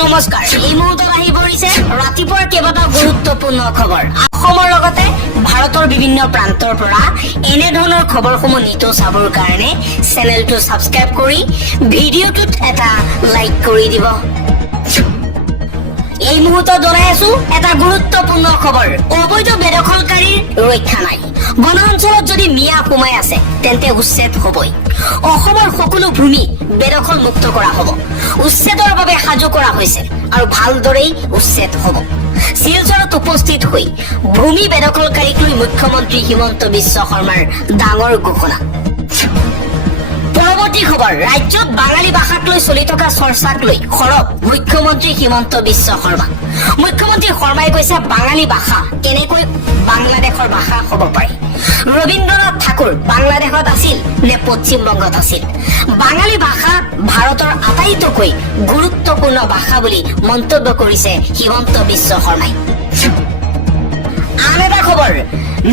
নমস্কাৰ এই মুহূৰ্তত আহি পৰিছে ৰাতিপুৱাৰ কেইবাটাও গুৰুত্বপূৰ্ণ খবৰ অসমৰ লগতে ভাৰতৰ বিভিন্ন প্ৰান্তৰ পৰা এনে ধৰণৰ খবৰসমূহ নিতৌ চাবৰ কাৰণে চেনেলটো সাবস্ক্ৰাইব কৰি ভিডিঅ'টোত এটা লাইক কৰি দিব এই মুহূৰ্তত জনাই আছো এটা গুৰুত্বপূৰ্ণ খবৰ অবৈধ বেদখলকাৰীৰ ৰক্ষা নাই বনাঞ্চলত যদি মিয়া সোমাই আছে তেন্তে উচ্ছেদ হ'বই অসমৰ সকলো ভূমি বেদখল মুক্ত কৰা হ'ব উচ্ছেদৰ বাবে সাজু কৰা হৈছে আৰু ভালদৰেই উচ্ছেদ হ'ব শিলচৰত উপস্থিত হৈ ভূমি বেদখলকাৰীক লৈ মুখ্যমন্ত্ৰী হিমন্ত বিশ্ব শৰ্মাৰ ডাঙৰ ঘোষণা পৰৱৰ্তী খবৰ ৰাজ্যত বাঙালী ভাষাক লৈ চলি থকা চৰ্চাক লৈ সৰব মুখ্যমন্ত্ৰী হিমন্ত বিশ্ব শৰ্মা মুখ্যমন্ত্ৰী শৰ্মাই কৈছে বাঙালী ভাষা কেনেকৈ বাংলাদেশৰ ভাষা হ'ব পাৰে ৰবীন্দ্ৰনাথ ঠাকুৰ বাংলাদেশত আছিল নে পশ্চিম বংগত আছিল বাঙালী ভাষা ভাৰতৰ আটাইতকৈ গুৰুত্বপূৰ্ণ ভাষা বুলি মন্তব্য কৰিছে হিমন্ত বিশ্ব শৰ্মাই আন এটা খবৰ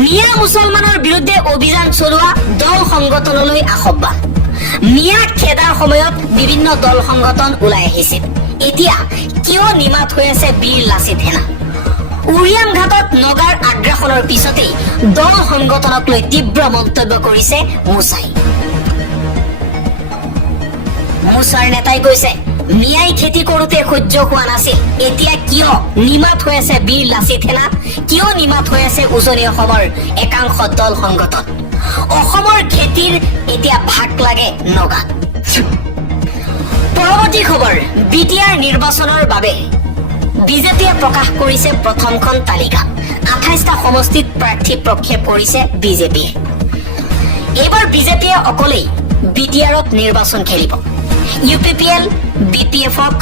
মিয়া মুছলমানৰ বিৰুদ্ধে অভিযান চলোৱা দল সংগঠনলৈ আহ্বান মিয়া খেদাৰ সময়ত বিভিন্ন দল সংগঠন ওলাই আহিছিল এতিয়া কিয় নিমাত হৈ আছে বীৰ লাচিত সেনা উৰিয়াম ঘাটত নগাৰ আগ্ৰাসনৰ পিছতেই দল সংগঠনক লৈ তীব্ৰ মন্তব্য কৰিছে মুছাৰ নেতাই কৈছে মিয়াই খেতি কৰোঁতে সহ্য হোৱা নাছিল এতিয়া কিয় নিমাত হৈ আছে বীৰ লাচিত সেনা কিয় নিমাত হৈ আছে উজনি অসমৰ একাংশ দল সংগঠন অসমৰ খেতিৰ এতিয়া ভাগ লাগে নগাত পৰৱৰ্তী খবৰ বিটিআৰ নিৰ্বাচনৰ বাবে বিজেপিয়ে প্ৰকাশ কৰিছে প্ৰথমখন তালিকা 28টা সমষ্টিত প্ৰাৰ্থী প্ৰক্ষেপ কৰিছে বিজেপিয়ে এইবাৰ বিজেপিয়ে অকলেই বিটিআৰত নিৰ্বাচন খেলিব ইউপিপিএল বিপিএফক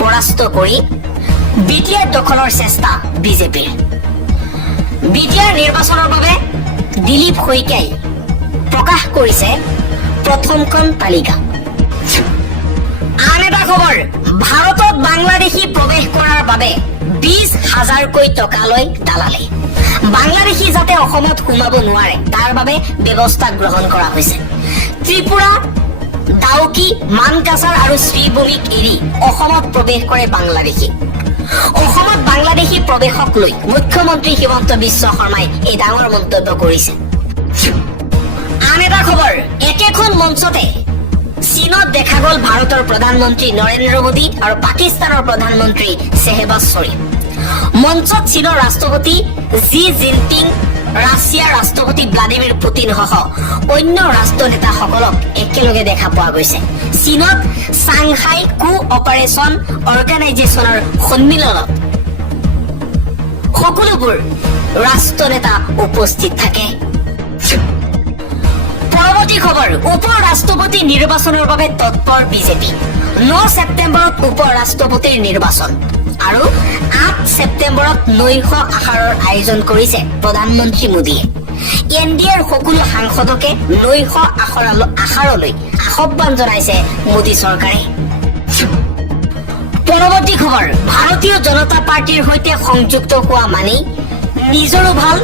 পৰাস্ত কৰি বিটিআৰ দখলৰ চেষ্টা বিজেপিৰ বিটিআৰ নিৰ্বাচনৰ বাবে দিলীপ শইকীয়াই প্ৰকাশ কৰিছে প্ৰথমখন তালিকা আন এটা খবৰ ভাৰতত বাংলাদেশী প্ৰৱেশ কৰাৰ বাবে 20,000কৈ টকা লৈ দালালে বাংলাদেশী যাতে অসমত সোমাব নোৱাৰে তাৰ বাবে ব্যৱস্থা গ্ৰহণ কৰা হৈছে ত্ৰিপুৰা ডাউকি মানকাছাৰ আৰু শ্ৰীভূমিক এৰি অসমত প্ৰৱেশ কৰে বাংলাদেশী অসমত বাংলাদেশী প্ৰৱেশক লৈ মুখ্যমন্ত্ৰী হিমন্ত বিশ্ব শৰ্মাই এই ডাঙৰ মন্তব্য কৰিছে আন এটা খবৰ একেখন মঞ্চতে চীনত দেখা গ'ল ভাৰতৰ প্ৰধানমন্ত্ৰী নৰেন্দ্ৰ মোদী আৰু পাকিস্তানৰ প্ৰধানমন্ত্ৰী শ্বেহবাজ শ্বৰীফ মঞ্চত চীনৰ ৰাষ্ট্ৰপতি জি জিনপিং ৰাছিয়াৰ ৰাষ্ট্ৰপতি ভ্লাদিমিৰ পুটিনসহ অন্য ৰাষ্ট্ৰনেতাসকলক একেলগে দেখা পোৱা গৈছে চীনত চাংহাই কোঅপাৰেচন অৰ্গেনাইজেশ্যনৰ সন্মিলনত সকলোবোৰ ৰাষ্ট্ৰনেতা উপস্থিত থাকে পৰৱৰ্তী খবৰ উপ ৰাষ্ট্ৰপতি নিৰ্বাচনৰ বাবে তৎপৰ বিজেপি 9 ছেপ্টেম্বৰত উপ ৰাষ্ট্ৰপতিৰ নিৰ্বাচন আৰু 8 ছেপ্টেম্বৰত নৈশ আহাৰৰ আয়োজন কৰিছে প্ৰধানমন্ত্ৰী মোদীয়ে এনডিএৰ সকলো সাংসদকে নৈশ আহাৰলৈ আহ্বান জনাইছে মোদী চৰকাৰে পৰৱৰ্তী খবৰ ভাৰতীয় জনতা পাৰ্টিৰ সৈতে সংযুক্ত হোৱা মানেই নিজৰো ভাল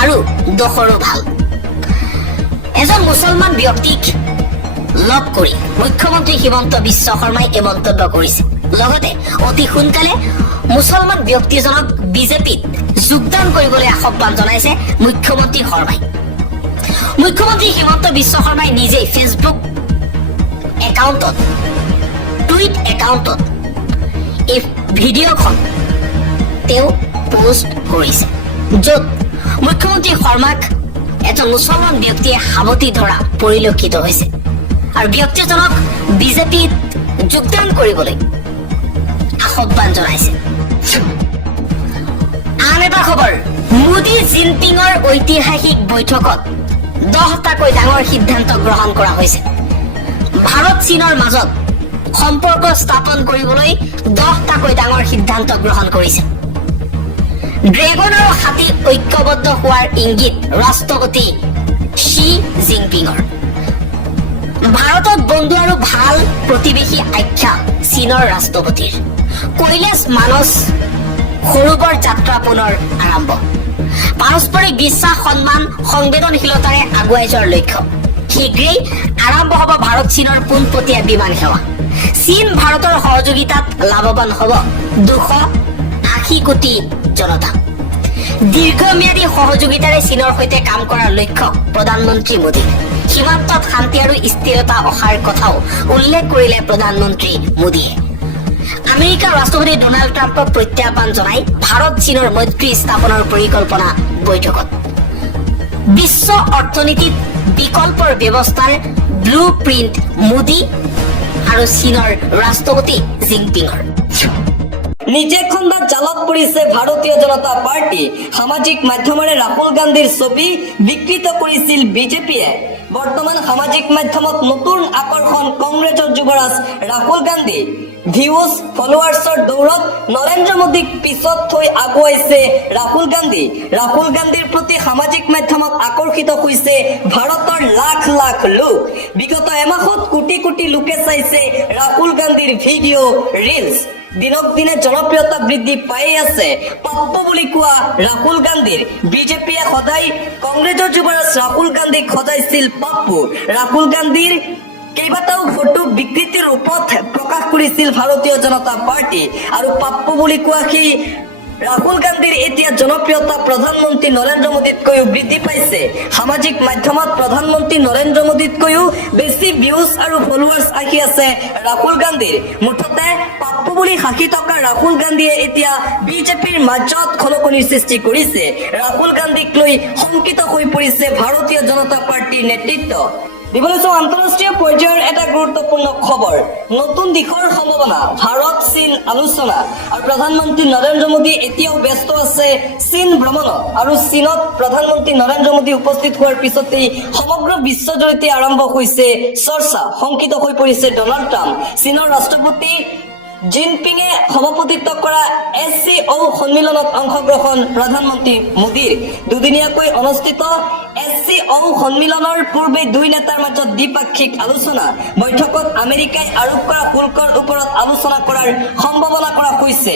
আৰু দখৰো ভাল এজন মুছলমান ব্যক্তিক লগ কৰি মুখ্যমন্ত্ৰী হিমন্ত বিশ্ব শৰ্মাই এই মন্তব্য কৰিছে লগতে অতি সোনকালে মুছলমান ব্যক্তিজনক বিজেপিত যোগদান কৰিবলৈ আহ্বান জনাইছে মুখ্যমন্ত্ৰী শৰ্মাই মুখ্যমন্ত্ৰী হিমন্ত বিশ্ব শৰ্মাই নিজেই ফেচবুক একাউণ্টত টুইট একাউণ্টত এই ভিডিঅ'খন তেওঁ পোষ্ট কৰিছে য'ত মুখ্যমন্ত্ৰী শৰ্মাক এজন মুছলমান ব্যক্তিয়ে সাৱটি ধৰা পৰিলক্ষিত হৈছে আৰু ব্যক্তিজনক বিজেপিত যোগদান কৰিবলৈ আহ্বান জনাইছে আন এটা খবৰ মোদী জিনপিঙৰ ঐতিহাসিক বৈঠকত 10টাকৈ ডাঙৰ সিদ্ধান্ত গ্ৰহণ কৰা হৈছে ভাৰত চীনৰ মাজত সম্পৰ্ক স্থাপন কৰিবলৈ 10টাকৈ ডাঙৰ সিদ্ধান্ত গ্ৰহণ কৰিছে ড্ৰেগন আৰু হাতী ঐক্যবদ্ধ হোৱাৰ ইংগিত ৰাষ্ট্ৰপতি শ্বি জিনপিঙৰ ভাৰতত বন্ধু আৰু ভাল প্ৰতিবেশী আখ্যা চীনৰ ৰাষ্ট্ৰপতিৰ কৈলাশ মানস সৰোবৰ যাত্ৰা পুনৰ আৰম্ভ পাৰস্পৰিক বিশ্বাস সন্মান সংবেদনশীলতাৰে আগুৱাই যোৱাৰ লক্ষ্য শীঘ্ৰেই আৰম্ভ হ'ব ভাৰত চীনৰ পোনপটীয়া বিমান সেৱা চীন ভাৰতৰ সহযোগিতাত লাভৱান হ'ব 280 কোটি জনতা। দীৰ্ঘম্যাদী সহযোগিতাৰে চীনৰ সৈতে কাম কৰাৰ লক্ষ্য প্ৰধানমন্ত্ৰী মোদী। সীমান্তত শান্তি আৰু স্থিৰতা অহাৰ কথাও উল্লেখ কৰিলে প্ৰধানমন্ত্ৰী মোদীয়ে। আমেৰিকাৰ ৰাষ্ট্ৰপতি ডোনাল্ড ট্ৰাম্পক প্ৰত্যাহ্বান জনাই ভাৰত চীনৰ মৈত্ৰী স্থাপনৰ পৰিকল্পনা বৈঠকত। বিশ্ব অৰ্থনীতিত বিকল্পৰ ব্যৱস্থাৰ ব্লু প্ৰিণ্ট মোদী আৰু চীনৰ ৰাষ্ট্ৰপতি জিনপিঙৰ। নিজে খণ্ডাত জালত পৰিছে ভাৰতীয় জনতা পাৰ্টি। সামাজিক মাধ্যমেৰে ৰাহুল গান্ধীৰ ছবি বিকৃত কৰিছিল বিজেপিয়ে। বৰ্তমান সামাজিক মাধ্যমত নতুন আকৰ্ষণ কংগ্ৰেছৰ যুৱৰাজ ৰাহুল গান্ধী। ভিউজ ফলোৱাৰ্ছৰ দৌৰত নৰেন্দ্ৰ মোদীক পিছত থৈ আগুৱাইছে ৰাহুল গান্ধী। ৰাহুল গান্ধীৰ প্ৰতি সামাজিক মাধ্যমত আকৰ্ষিত হৈছে ভাৰতৰ লাখ লাখ লোক। বিগত এমাহত কোটি কোটি লোকে চাইছে ৰাহুল গান্ধীৰ ভিডিঅ' ৰিলছ। দিনক দিনে জনপ্ৰিয়তা বৃদ্ধি পাই আছে পাপ্পু বুলি কোৱা ৰাহুল গান্ধীৰ। বিজেপিয়ে সদায় কংগ্ৰেছৰ যুৱৰাজ ৰাহুল গান্ধীক সজাইছিল পাপ্পু। ৰাহুল গান্ধীৰ কেইবাটাও ফটো বিকৃতিৰ ৰূপত প্ৰকাশ কৰিছিল ভাৰতীয় জনতা পাৰ্টি। আৰু পাপ্পু বুলি কোৱা সেই ৰাহুল গান্ধীৰ এতিয়া জনপ্ৰিয়তা প্ৰধানমন্ত্ৰী নৰেন্দ্ৰ মোদীতকৈও বৃদ্ধি পাইছে। সামাজিক মাধ্যমত প্ৰধানমন্ত্ৰী নৰেন্দ্ৰ মোদীতকৈও বেছি ভিউজ আৰু ফলোৱাৰ্ছ আহি আছে ৰাহুল গান্ধীৰ। মুঠতে পাপ্পু বুলি সাকি থকা ৰাহুল গান্ধীয়ে এতিয়া বিজেপিৰ মাজত খলকনিৰ সৃষ্টি কৰিছে। ৰাহুল গান্ধীক লৈ শংকিত হৈ পৰিছে ভাৰতীয় জনতা পাৰ্টিৰ নেতৃত্ব। দিবলৈ চাওঁ আন্তঃৰাষ্ট্ৰীয় পৰ্যায়ৰ এটা গুৰুত্বপূৰ্ণ খবৰ। নতুন দিশৰ সম্ভাৱনা, ভাৰত চীন আলোচনা। আৰু প্ৰধানমন্ত্ৰী নৰেন্দ্ৰ মোদী এতিয়াও ব্যস্ত আছে চীন ভ্ৰমণত। আৰু চীনত প্ৰধানমন্ত্ৰী নৰেন্দ্ৰ মোদী উপস্থিত হোৱাৰ পিছতেই সমগ্ৰ বিশ্বজুৰিতে আৰম্ভ হৈছে চৰ্চা। শংকিত হৈ পৰিছে ডনাল্ড ট্ৰাম্প। চীনৰ ৰাষ্ট্ৰপতি জিনপিঙে সভাপতিত্ব কৰা SCO সন্মিলনত অংশগ্ৰহণ প্ৰধানমন্ত্ৰী মোদীৰ। দুদিনীয়াকৈ অনুষ্ঠিত SCO সন্মিলনৰ পূৰ্বে দুই নেতাৰ মাজত দ্বিপাক্ষিক আলোচনা। বৈঠকত আমেৰিকাই আৰোপ কৰা শুল্কৰ ওপৰত আলোচনা কৰাৰ সম্ভাৱনা কৰা হৈছে।